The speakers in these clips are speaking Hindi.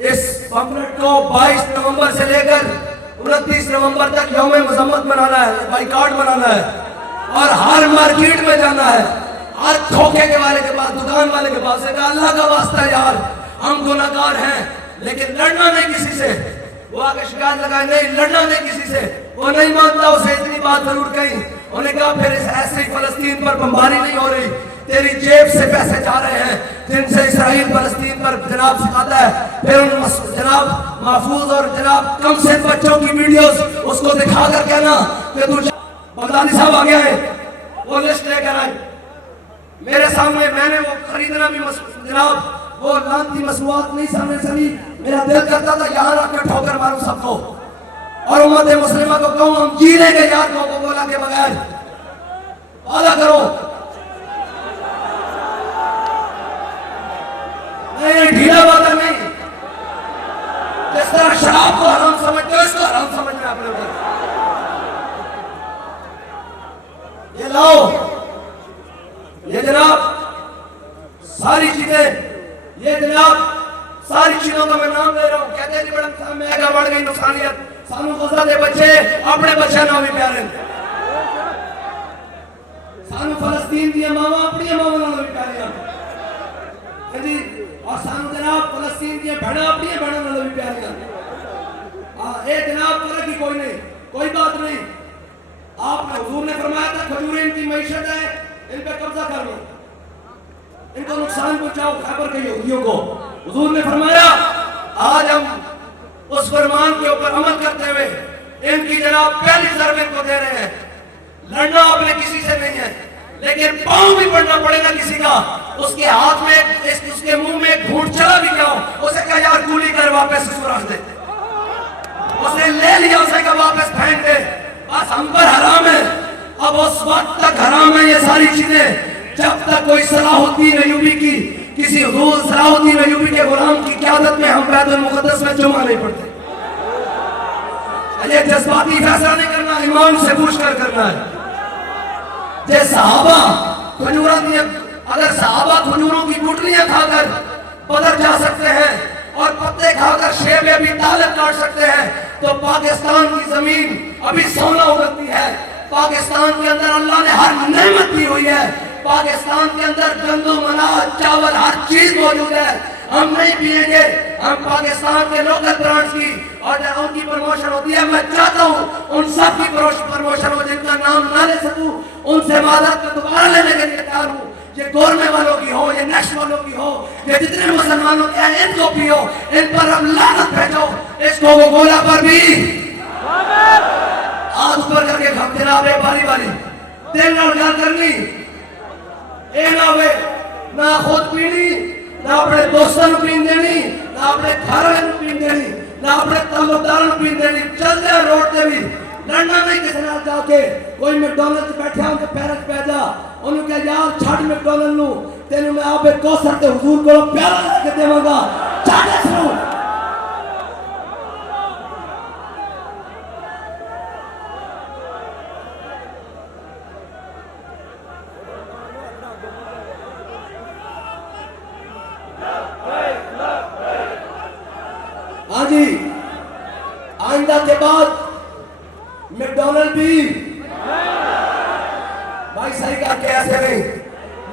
इस पम्पलेट को 22 नवंबर से लेकर 29 नवंबर तक यौम मजम्मत मनाना है, बाइकाट मनाना है और हर मार्केट में जाना है, हर खोखे के वाले के पास, दुकान वाले के पास, अल्लाह का वास्ता यार हम गुनाहगार हैं लेकिन लड़ना नहीं किसी से। वो आगे शिकायत लगाए, नहीं लड़ना नहीं किसी से, वो नहीं मानता। उसे इतनी बात जरूर कही, उन्हें कहा फिर ऐसे ही फलस्तीन पर बमबारी नहीं हो रही, तेरी जेब से पैसे जा रहे हैं जिनसे इसराइल फलस्तीन पर जनाब सिखाता है। फिर उन जनाब महफूज और जनाब कम से बच्चों की वीडियोस उसको दिखा कर कहना कि तू बगदादी साहब आ गया है, वो लिस्ट लेकर आए मेरे सामने। मैंने वो खरीदना भी जनाब वो लानती मसनूआत नहीं सामने चली, मेरा दिल करता था यहाँ रखकर ठोकर मारूं सबको और उम्मत मुस्लिमा को कहूं हम जी लेंगे यार कोको कोला के बगैर। वादा करो, नहीं ढीला वादा नहीं। जिस तरह शराब को हराम समझते हो इसको हराम समझना अपने ऊपर। ये लाओ, ये जनाब सारी चीजें, ये जनाब सारी चीजों का मैं नाम ले रहा हूं। कहते हैं मैडम साहब मैं बढ़ गई नुकसानियत, सानू गुजरा दे बच्चे अपने बच्चे ना भी प्यारे, सानू फलस्तीन दी मावा अपनी मावा नाल भी प्यारियां जी, और सानू जनाब फलस्तीन दी बहना अपनी बहना नाल भी प्यारियां। ए जनाब तरह की कोई नहीं, कोई बात नहीं। आपने हुजूर ने फरमाया था खजूरें इनकी मईशत है, इन पे कब्जा कर लो, इनको नुकसान पहुंचाओ खैबर के यहूदियों को। हुजूर ने फरमाया आज हम उस फरमान के ऊपर अमल करते हुए इनकी जनाब पहली ज़रब इनको दे रहे हैं। लड़ना आपने किसी से नहीं है लेकिन पांव भी पड़ना पड़ेगा किसी का। उसके हाथ में उसके मुंह में घूंट चला भी क्या हो, उसे कहा यार कूली कर वापस उसको रख दे, उसने ले लिया उसे कहा वापस फेंक दे, बस हम पर हराम है। अब उस वक्त तक हराम है ये सारी चीजें जब तक कोई सलाहुद्दीन अय्यूबी की किसी हुजूर सलाहुद्दीन अय्यूबी के गुलाम की क़यादत में हम बैतुल मुक़द्दस में जुमा नहीं पढ़ते। ये जज्बाती फैसला नहीं करना, ईमान से पूछ कर करना है। जे सहाबा खजूरा दिए, अगर सहाबा खजूरों की गुठलियां खाकर बदर जा सकते हैं और पत्ते खाकर शेब अभी तालब काट सकते हैं तो पाकिस्तान की जमीन अभी सोना उगती है। पाकिस्तान के अंदर अल्लाह ने हर नेमत दी हुई है, पाकिस्तान के अंदर गंदम अनाज चावल हर चीज मौजूद है। हम नहीं पिएंगे, हम पाकिस्तान के लोकल ब्रांड्स की और उनकी प्रमोशन होती है। मैं चाहता हूँ उन सब की प्रमोशन हो जिनका नाम ना ले सकूं, उनसे मादत में दोबारा लेने के लिए तैयार हूँ। ये गोरमे वालों की हो, ये नेक्स्ट वालों की हो, ये जितने मुसलमानों के हैं इनको पियो, इन पर अब लानत भेजो। इस कोको कोला पर भी हाथ ऊपर करके खम जनाब बारी बारी दिल नाल गल करनी, ए ना वे ना खुद पीनी, ना अपने दोस्तों को पीन देनी, ना अपने घर वालों को पीन देनी, ना अपने ताल्लुकदारों को पीन देनी। चलते हैं रोड पे भी लड़ना नहीं किसी नाल जाके। कोई मैकडॉनल्ड बैठा उनके पैर पै जा, उन्होंने कहा यार छड़ मैकडॉनल्ड नू, तेन मैं आपे कौसर ते हुजूर को प्यारा लेके देवांगा, छड़ इसनू। हाँ जी, आइंदा के बाद मैकडॉनल्ड भी भाई सही करके ऐसे नहीं,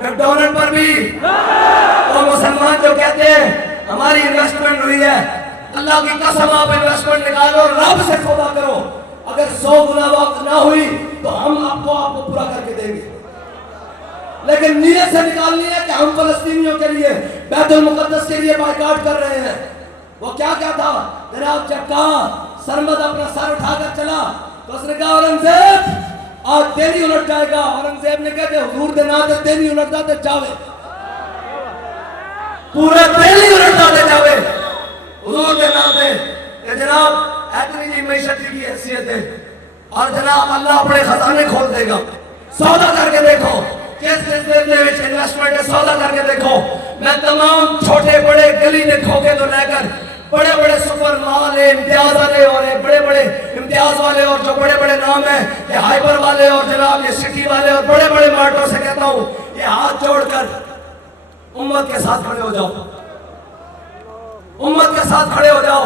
मैकडॉनल्ड पर भी तो मुसलमान जो कहते हैं हमारी इन्वेस्टमेंट हुई है, अल्लाह की कसम आप इन्वेस्टमेंट निकालो, रब से तौबा करो। अगर 100 गुना वक्त ना हुई तो हम आपको पूरा करके देंगे, लेकिन नीयत से निकालनी है कि हम फलस्तीनियों के लिए बैतुल मुक़द्दस के लिए बाइकाट कर रहे हैं। वो क्या क्या था जनाब, जब कहा सरमद अपना सर उठाकर चला तो उसने कहा औरंगजेब आज दिल ही उलट जाएगा। औरंगजेब ने कहा हुजूर के नाम से दिल ही उलटता तो जावे, पूरा दिल ही उलटता तो जावे हुजूर के नाम से। जनाब इतनी जी मैशत की हैसियत है और जनाब अल्लाह अपने खजाने खोल देगा। सौदा करके देखो, किस इन्वेस्टमेंट है, सौदा करके देखो। मैं तमाम छोटे बड़े गली ने खोके तो लेकर बड़े बड़े सुपर मॉल इम्तियाज वाले और बड़े बड़े इम्तियाज वाले और जो बड़े बड़े नाम है ये हाइपर वाले और जनाब ये सिटी वाले और बड़े बड़े मार्टों से कहता हूँ ये हाथ जोड़कर उम्मत के साथ खड़े हो जाओ। उम्मत के साथ खड़े हो जाओ।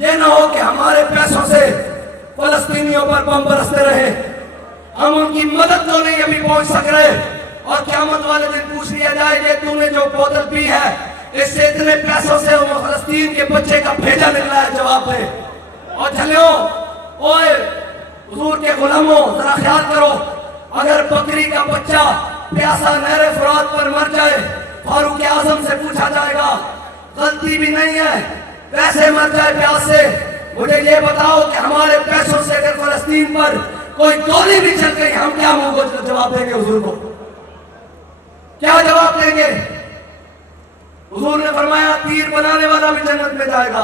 ये ना हो कि हमारे पैसों से फलस्तीनियों पर बम बरसते रहे, हम उनकी मदद को नहीं अभी पहुंच सक रहे, और क़यामत वाले दिन पूछ लिया जाए कि तूने जो बोतल पी है इससे इतने पैसों से वो फलस्तीन के बच्चे का भेजा निकला है, जवाब दे। और चलो ओए हुजूर के गुलामों, जरा ख्याल करो, अगर बकरी का बच्चा प्यासा नहरे फुरात पर मर जाए, फारूक आजम से पूछा जाएगा, गलती भी नहीं है, वैसे मर जाए प्यास से। मुझे ये बताओ कि हमारे पैसों से अगर फलस्तीन पर कोई गोली भी चल गई, हम क्या मुंह को जवाब देंगे? हुजूर को क्या जवाब देंगे? हुजूर ने फरमाया, तीर बनाने वाला भी जन्नत में जाएगा,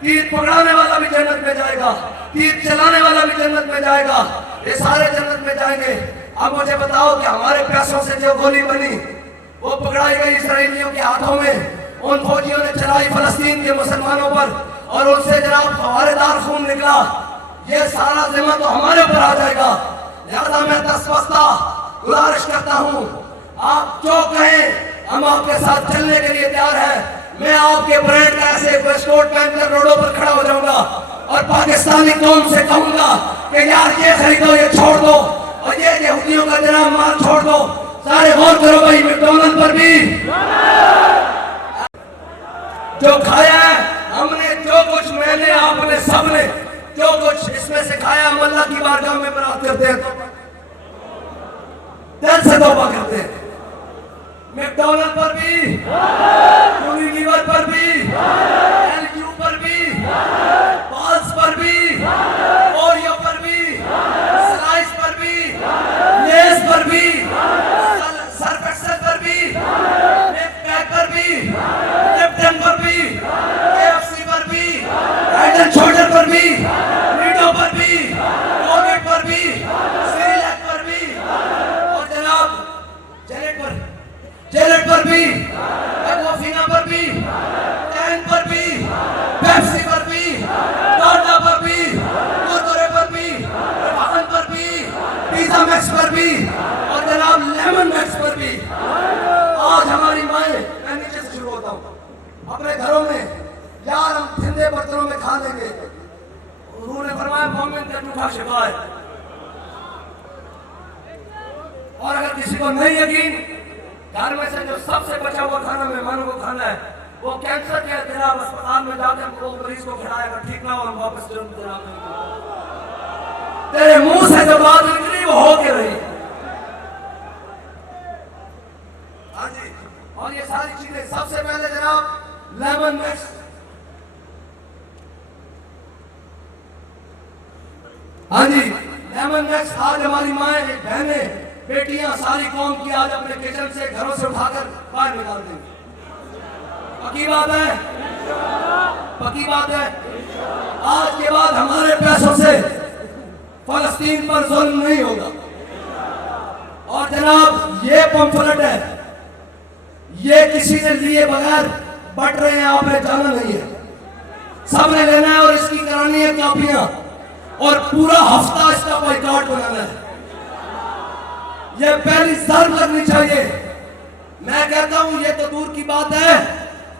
तीर पकड़ाने वाला भी जन्नत में जाएगा, तीर चलाने वाला भी जन्नत में जाएगा, ये सारे जन्नत में जाएंगे। अब मुझे बताओ कि हमारे पैसों से जो गोली बनी वो पकड़ाई गई इसराइलियों के हाथों में, उन फौजियों ने चलाई फलस्तीन के मुसलमानों पर, और उनसे जनाब फवारेदार खून निकला, ये सारा जिम्मा तो हमारे ऊपर आ जाएगा। लिहाजा मैं दस्तबस्ता गुजारिश करता हूँ, आप जो कहें हम आपके साथ चलने के लिए तैयार हैं। मैं आपके ब्रांड का ऐसे वेस्टकोट पहनकर रोडों पर खड़ा हो जाऊंगा और पाकिस्तानी कौम से कहूंगा कि यार ये खरीदो, ये छोड़ दो, और ये यहूदियों का जनाब माल छोड़ दो। सारे गौर करो भाई, मैकडॉनल्ड पर भी जो खाया है हमने, जो कुछ मैंने आपने सबने जो कुछ इसमें से खाया, हम अल्लाह की बारगाह में बरात करते हैं, दिल से तौबा करते हैं। मैकडॉनल्ड पर भी, यूनिलीवर पर भी, एलयू पर भी, पॉल्स पर भी, ओरियो पर भी, स्लाइस पर भी, लेस पर भी, सर्फ एक्सेल पर भी, पैक पर भी, लिप्टन पर भी, केएफसी पर भी, हेड एंड शोल्डर पर भी, रीडो पर भी, कोलगेट पर भी, सीरिलैक पर भी, और जनाब जेलेट पर भी, एक्वाफिना पर भी, टैंक पर भी, पेप्सी पर भी, टाटा पर भी, कुरकुरे पर भी, रिफाइन पर भी, पिज़्ज़ा मैक्स पर भी, और जनाब लेमन मैक्स पर भी। आज हमारी माएं, मैं नीचे से शुरू होता हूँ, अपने घरों में यार हम ठंडे बर्तनों में खा लेंगे। उन्होंने फरमाया मोमिन का जूठा शिफा है, और अगर किसी को नहीं यकीन, घर में से जो सबसे बचा हुआ खाना मेहमानों को खाना है, वो कैंसर के जनाब अस्पताल में जाकर वो मरीज को खिलाएगा, ठीक ना हो हम वापस जनाब तेरे मुंह से जो बात निकली वो हो के रही। हाँ जी, और ये सारी चीजें सबसे पहले जनाब लेमन मिक्स, हाँ जी लेमन मिक्स। आज हमारी माएं, बहनें, बेटियां, सारी कौम की आज अपने किचन से, घरों से उठाकर बाहर निकाल देंगे। पक्की बात है, पक्की बात है। आज के बाद हमारे पैसों से फलस्तीन पर जुल्म नहीं होगा। और जनाब ये पंफलेट है, ये किसी ने लिए बगैर बट रहे हैं, आपने जाना नहीं है, सबने लेना है, और इसकी करानी है कापियां, और पूरा हफ्ता इसका बाइकआउट बनाना है। ये पहली जर्ब लगनी चाहिए। मैं कहता हूं ये तो दूर की बात है,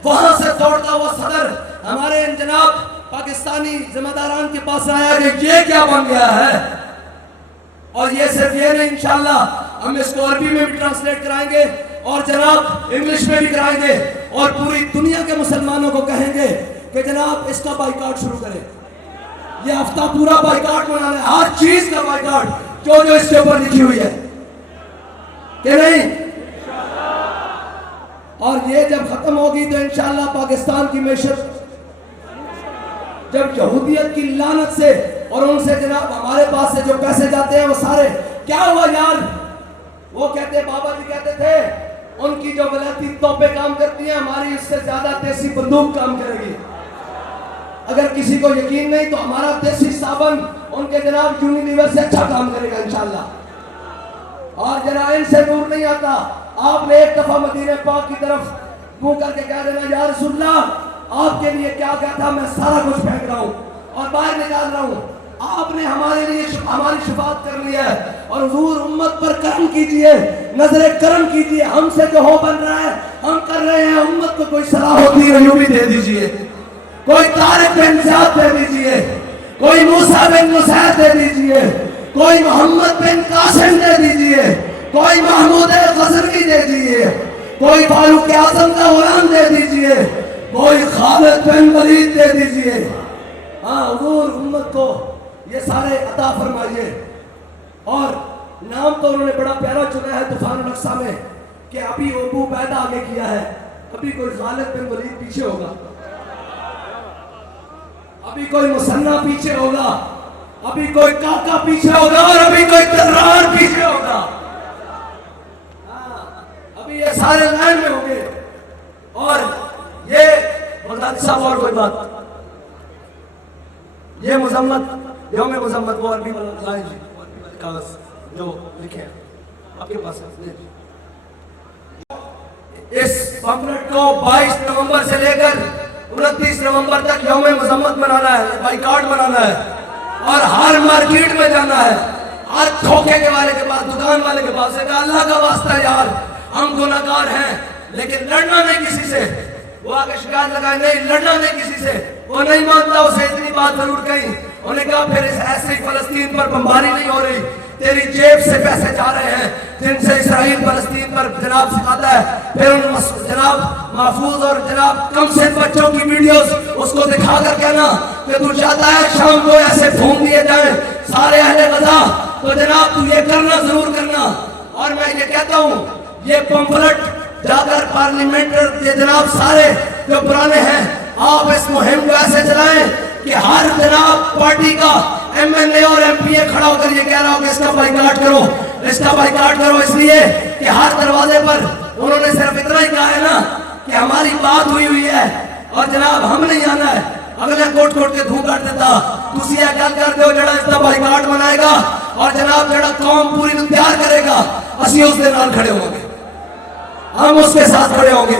वहां से दौड़ता हुआ सदर हमारे जनाब पाकिस्तानी जिम्मेदारान के पास आया कि ये क्या बन गया है, और ये सिर्फ ये नहीं, इंशाल्लाह हम इसको अरबी में भी ट्रांसलेट कराएंगे और जनाब इंग्लिश में भी कराएंगे, और पूरी दुनिया के मुसलमानों को कहेंगे कि जनाब इसका बाइकआउट शुरू करें। ये हफ्ता पूरा बाइकआउट मनाना है, हर चीज का बाइकआउट जो जो इसके ऊपर लिखी हुई है कि नहीं। और ये जब खत्म होगी तो इंशाल्लाह पाकिस्तान की मैशत, जब यहूदियत की लानत से और उनसे जनाब हमारे पास से जो पैसे जाते हैं वो सारे, क्या हुआ यार, वो कहते, बाबा जी कहते थे उनकी जो वलायती तोपें काम करती हैं, हमारी उससे ज्यादा देसी बंदूक काम करेगी। अगर किसी को यकीन नहीं तो हमारा देसी साबन उनके जनाब यूनिलीवर से अच्छा काम करेगा इंशाल्लाह। और जरा इनसे दूर नहीं आता। आपने एक दफा मदीने पाक की तरफ मुंह करके कह देना, या रसूलल्लाह आपके लिए क्या क्या था, मैं सारा कुछ फेंक रहा हूँ और बाहर निकाल रहा हूँ। आपने हमारे लिए हमारी शफाअत कर लिया है और हुजूर उम्मत पर करम कीजिए, नजरे करम कीजिए। हमसे जो हो बन रहा है हम कर रहे हैं। उम्मत को कोई सलाहुद्दीन अय्यूबी दे दीजिए, कोई तारिक बिन ज़ियाद दे दीजिए, कोई मूसा बिन नुसैर दे दीजिए, कोई मोहम्मद बिन कासिम दे दीजिए, कोई महमूद गजनवी दे दीजिए, कोई फारूक आजम का गुलाम दे दीजिए, कोई खालिद बिन वलीद दे दीजिए। हाँ हुजूर उम्मत को ये सारे अता फरमाइए। और नाम तो उन्होंने बड़ा प्यारा चुना है तूफान अल-अक़सा में कि अभी अबू पैदा आगे किया है, अभी कोई खालिद बिन वलीद पीछे होगा, अभी कोई मुसन्ना पीछे होगा, अभी कोई काका पीछे होगा और अभी कोई तर्रार पीछे होगा। अभी ये सारे लाइन में होंगे। और ये बगदादी साहब और कोई बात, ये मुजम्मत यौम मुजम्मत वो अरबी वाला लाइन कागज जो लिखे हैं आपके पास है। इस पंपलेट को 22 नवंबर से लेकर 29 नवंबर तक यौम मुजम्मत मनाना है, बाइकाट मनाना है और हर मार्केट में जाना है, हर खोखे के वाले के पास, दुकान वाले के पास, अल्लाह का वास्ता यार हम गुनाहगार हैं लेकिन लड़ना नहीं किसी से। वो आगे शिकायत लगाए, नहीं लड़ना नहीं किसी से, वो नहीं मानता। उसे इतनी बात जरूर कही, उन्होंने कहा फिर ऐसे ही फलस्तीन पर बमबारी नहीं हो रही, तेरी जेब से पैसे जा रहे हैं जिनसे इसराइल फलस्तीन पर जनाब सिखाता है। फिर उन जनाब महफूज और जनाब कम से बच्चों की वीडियोस उसको दिखा कर कहना कि तू चाहता है शाम को ऐसे फूंक दिए जाए सारे अहले गजा, तो जनाब तू ये करना जरूर करना। और मैं ये कहता हूँ ये पंफलेट जाकर पार्लियामेंट के जनाब सारे जो पुराने हैं आप इस मुहिम को ऐसे चलाएं कि हर जनाब पार्टी का एमएलए और एमपीए खड़ा होकर ये कह रहा हो कि इसका बाइकाट करो, इसका बाइकाट करो, इसलिए कि हर दरवाजे पर उन्होंने सिर्फ इतना ही कहा है ना कि हमारी बात हुई है और जनाब हम नहीं आना है। अगले कोट कोट के धू काट देता तुसी यह गल करते हो जड़ा इसका बाइकाट मनाएगा और जनाब जड़ा कौम पूरी तैयार करेगा, असि उसके नाल खड़े होंगे, हम उसके साथ खड़े होंगे।